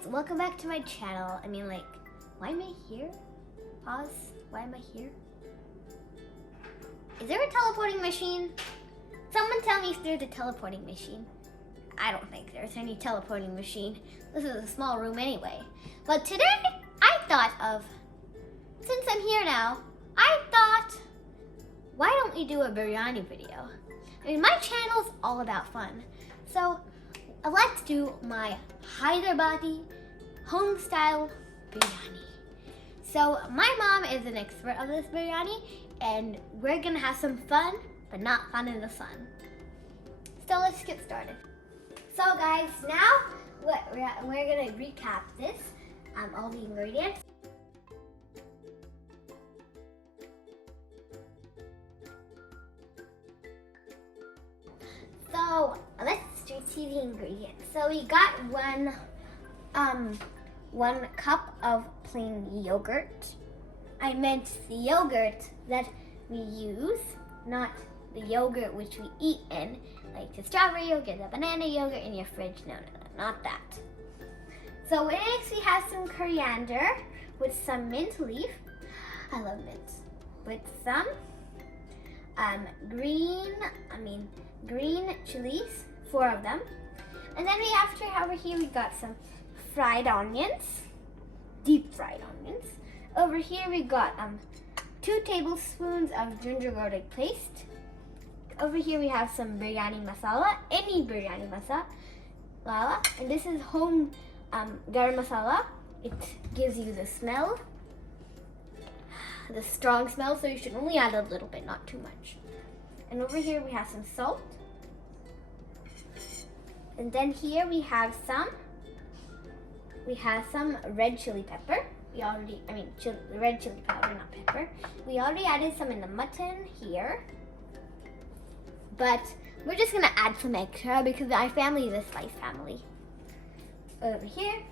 guys, welcome back to my channel. Why am I here? Pause. Why am I here? Is there a teleporting machine? Someone tell me if there's a teleporting machine. I don't think there's any teleporting machine. This is a small room anyway. But today, I thought of, since I'm here now, why don't we do a biryani video? My channel's all about fun. So, let's do my Hyderabadi home-style biryani. So, my mom is an expert of this biryani, and we're gonna have some fun, but not fun in the sun. So, let's get started. So, guys, now we're gonna recap this, all the ingredients. So, let's see the ingredients. So we got one cup of plain yogurt. I meant the yogurt that we use, not the yogurt which we eat in, like the strawberry yogurt, the banana yogurt in your fridge. No, not that. So next we have some coriander with some mint leaf. I love mint. With some green chilies, 4 of them. And then over here we got some fried onions, deep fried onions. Over here we got 2 tablespoons of ginger garlic paste. Over here we have some biryani masala, any biryani masala. And this is home garam masala. It gives you the smell, the strong smell, so you should only add a little bit, not too much. And over here we have some salt. And then here we have some red chili pepper. Red chili powder, not pepper. We already added some in the mutton here. But we're just gonna add some extra because my family is a spice family. Over here,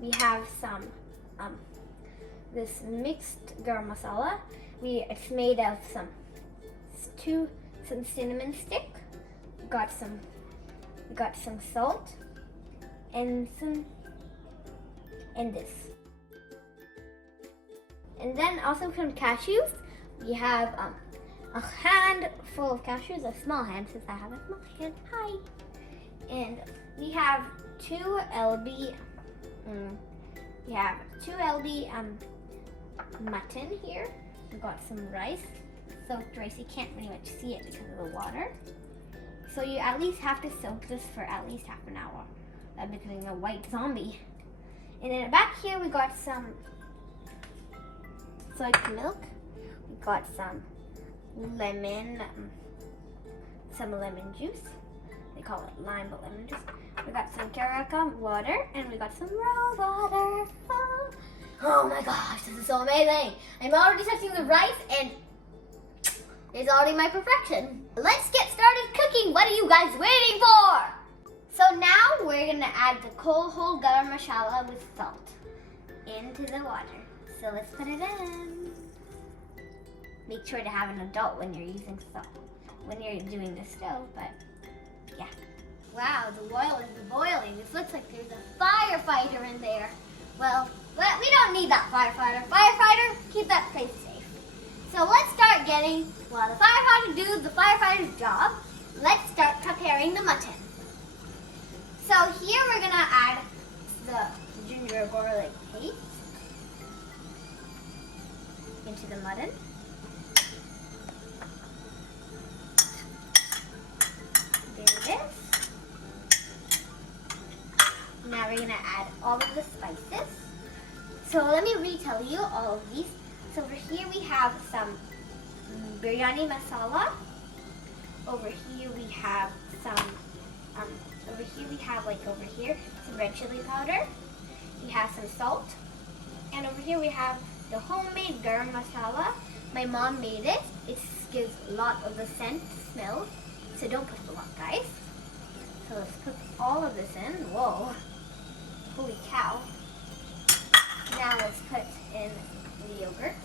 we have some this mixed garam masala. It's made of some cinnamon stick. We got some salt and this. And then also some cashews. We have a handful of cashews, a small hand since I have a small hand. Hi. And we have 2 lb. Mutton here. We got some rice, soaked rice. You can't really much see it because of the water. So you at least have to soak this for at least half an hour. I'm becoming a white zombie. And then back here we got some soy milk. We got some lemon juice. They call it lime, but lemon juice. We got some tarragon water, and we got some rose water. Oh my gosh, this is so amazing. I'm already touching the rice, and it's already my perfection. Let's get started cooking. What are you guys waiting for? So now we're gonna add the whole garam masala with salt into the water. So let's put it in. Make sure to have an adult when you're using salt, when you're doing the stove, but yeah. Wow, the oil is boiling. It looks like there's a firefighter in there. Well, we don't need that firefighter. Firefighter, keep that place safe. So let's start while the firefighter does the firefighter's job, let's start preparing the mutton. So here we're gonna add the ginger garlic paste into the mutton. There it is. Now we're gonna add all of the spices. So let me retell you all of these. So over here we have some biryani masala. Over here we have some some red chili powder. We have some salt. And over here we have the homemade garam masala. My mom made it. It gives a lot of the scent, smell. So don't put a lot, guys. So let's put all of this in. Whoa. Holy cow. Now let's put in the yogurt.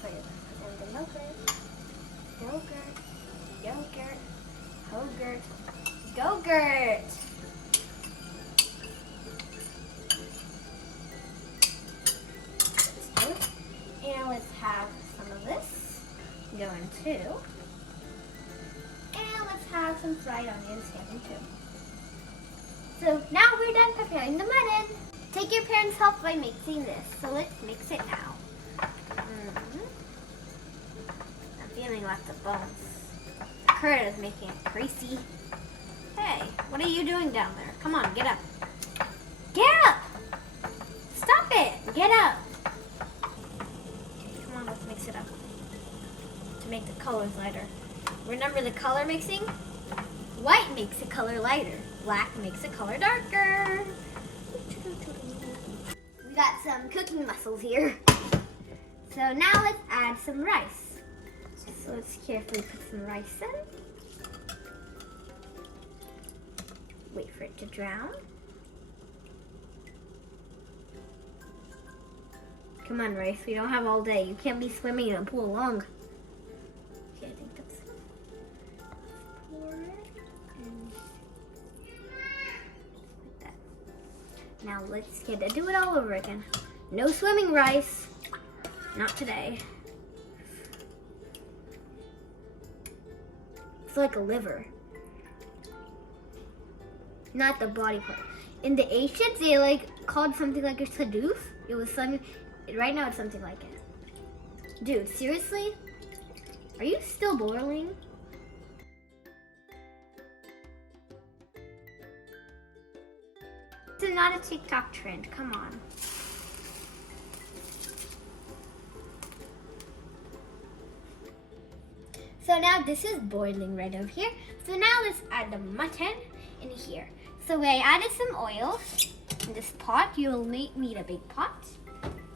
Put in the yogurt. Yogurt. go in too. And let's have some fried onions in too. So now we're done preparing the mutton. Take your parents' help by mixing this. So let's mix it now. I'm feeling lots of bones. The curd is making it greasy. Hey, what are you doing down there? Come on, get up. Get up! Stop it! Get up! Come on, let's mix it up to make the colors lighter. Remember the color mixing? White makes the color lighter. Black makes the color darker. We got some cooking mussels here. So now let's add some rice. So let's carefully put some rice in. Wait for it to drown. Come on, rice. We don't have all day. You can't be swimming in a pool long. Okay, I think that's pour it and like that. Now let's get to do it all over again. No swimming, rice. Not today. It's like a liver. Not the body part. In the ancients, they called something like a sadoof. It was something. Right now, it's something like it. Dude, seriously? Are you still boiling? This is not a TikTok trend. Come on. So now this is boiling right over here. So now let's add the mutton in here. So I added some oil in this pot. You'll need a big pot.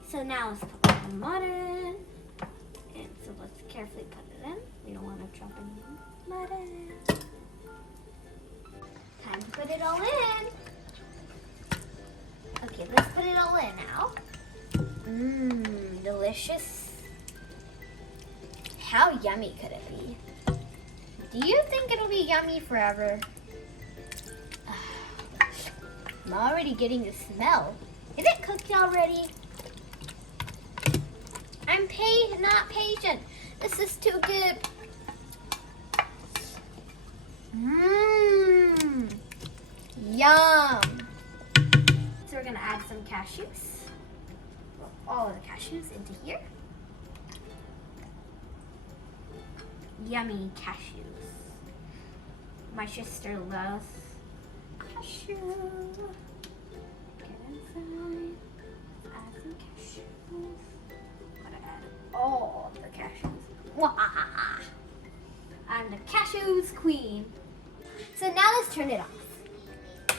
So now let's put the mutton. And so let's carefully put it in. We don't want to drop any mutton. Time to put it all in. Okay, let's put it all in now. Mmm, delicious. How yummy could it be? Do you think it'll be yummy forever? I'm already getting the smell. Is it cooked already? I'm not patient. This is too good. Mmm. Yum. So we're gonna add some cashews. All of the cashews into here. Yummy cashews. My sister loves cashew. Get inside. Add some cashews. All the cashews. Wah! I'm the cashews queen. So now let's turn it off.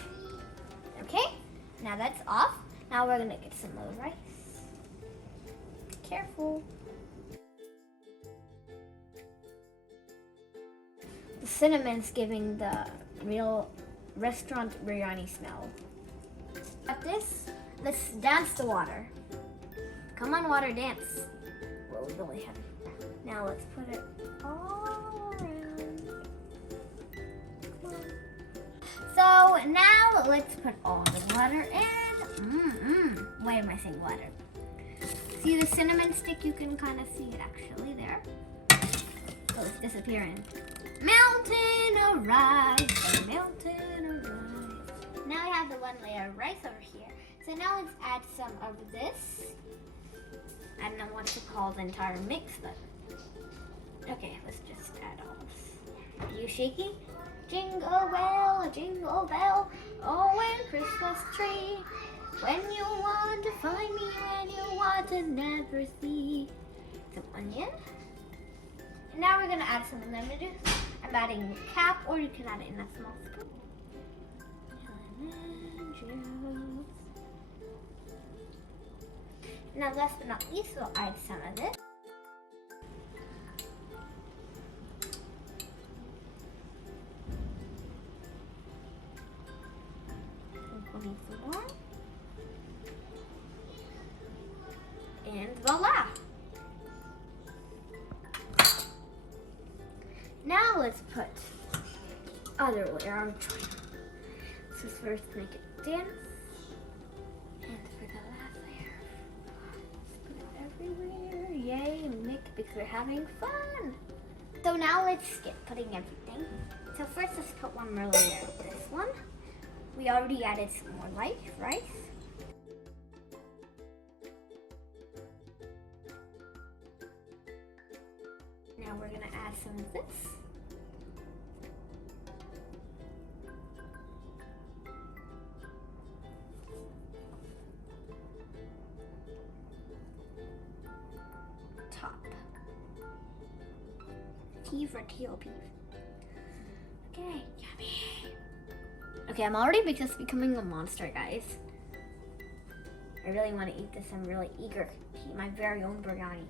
Okay? Now that's off. Now we're gonna get some more rice. Careful. The cinnamon's giving the real restaurant biryani smell. Got this? Let's dance the water. Come on, water, dance. Well, we only have. Now let's put it all around. Come on. So now let's put all the water in. Why am I saying water? See the cinnamon stick? You can kind of see it actually there. So it's disappearing. Mountain of rice, a mountain of rice. Now we have the one layer of rice over here. So now let's add some of this. I don't know what to call the entire mix, but okay, let's just add all this. Are you shaking? Jingle bell, oh, when Christmas tree. When you want to find me, when you want to never see. Some onion. And now we're gonna add some lemon juice. I'm adding a cap, or you can add it in a small spoon. Lemon juice. Now, last but not least, we'll add some of this. We'll need some more. And voila! Now let's put other layer. I'm trying. So first make it dance. And for the last layer, let's put it everywhere. Yay, make because we're having fun. So now let's skip putting everything. So first let's put one more layer of this one. We already added some more rice. Now we're gonna add some of this. Top. T for TOP. Okay, yummy. Okay, I'm already just becoming a monster, guys. I really want to eat this. I'm really eager to eat my very own biryani.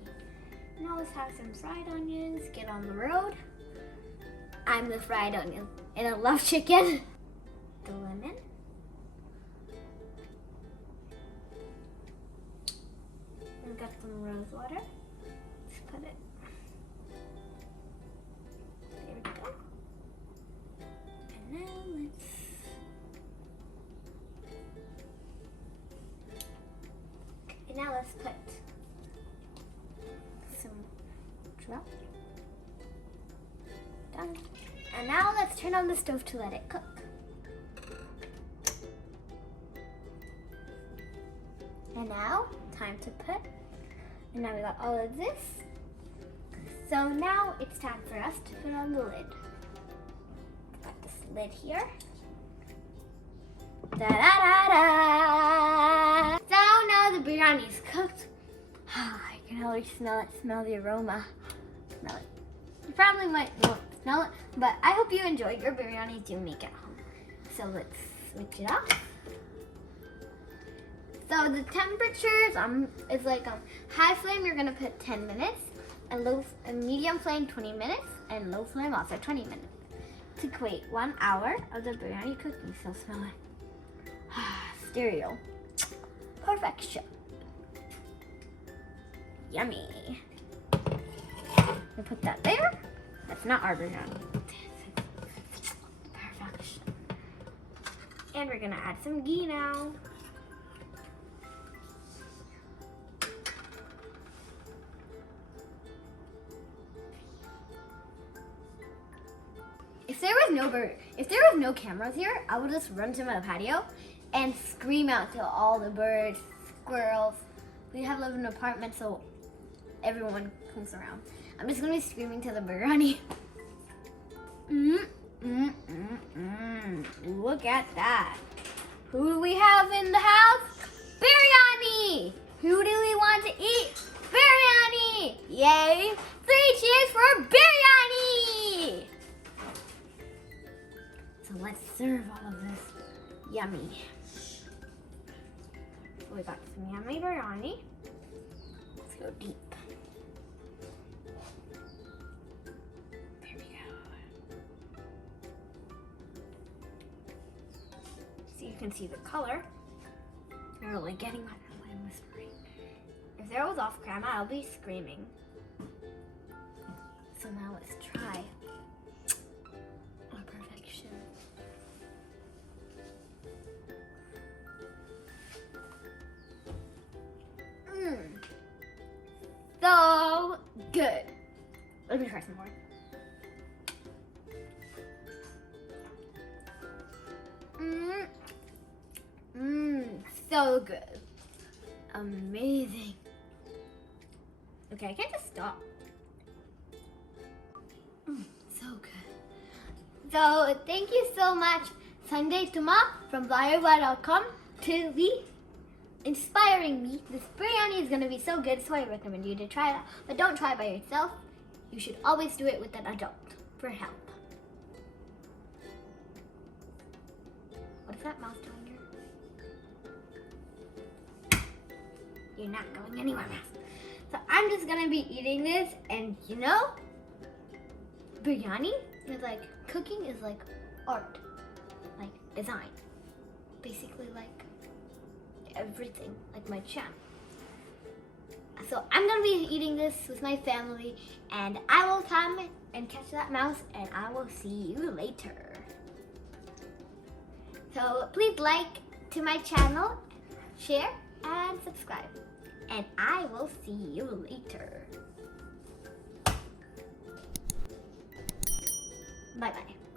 Now let's have some fried onions. Get on the road. I'm the fried onion, and I love chicken. The lemon. We've got some rose water. Let's put it. There we go. And now let's. And now let's put some drop. Done. And now let's turn on the stove to let it cook. And now, time to put. And now we got all of this. So now it's time for us to put on the lid. Got this lid here. Da-da-da-da! So now the biryani is cooked. I can already smell it. Smell the aroma. Smell it. You probably might not smell it, but I hope you enjoyed your biryani. Do make it home. So let's switch it up. So the temperatures is like high flame you're gonna put 10 minutes, and medium flame 20 minutes, and low flame also 20 minutes. To equate 1 hour of the biryani cooking. So smell it. Stereo. Perfection. Yummy. We put that there. That's not our biryani. Perfection. And we're gonna add some ghee now. If there was no cameras here, I would just run to my patio and scream out to all the birds, squirrels. We have live in an apartment, so everyone comes around. I'm just gonna be screaming to the biryani. Look at that. Who do we have in the house? Biryani! Who do we want to eat? Biryani! Yay! 3 cheers for biryani! So let's serve all of this. Yummy. So we got some yummy biryani. Let's go deep. There we go. So you can see the color. You're really getting what I'm whispering. If there was off camera, I'll be screaming. So now let's try. Perfection. So good. Let me try some more. So good. Amazing. Okay, I can't just stop. So good. So thank you so much, Sanjay Thumma from Hyderabad.com, to be inspiring me. This biryani is gonna be so good, so I recommend you to try it. But don't try it by yourself. You should always do it with an adult for help. What is that mouth doing here? You're not going anywhere, mouse. So I'm just gonna be eating this, and you know, biryani is like, cooking is like art, like design. Basically like everything, like my channel. So I'm gonna be eating this with my family, and I will come and catch that mouse, and I will see you later. So please like to my channel, share, and subscribe. And I will see you later. Bye bye.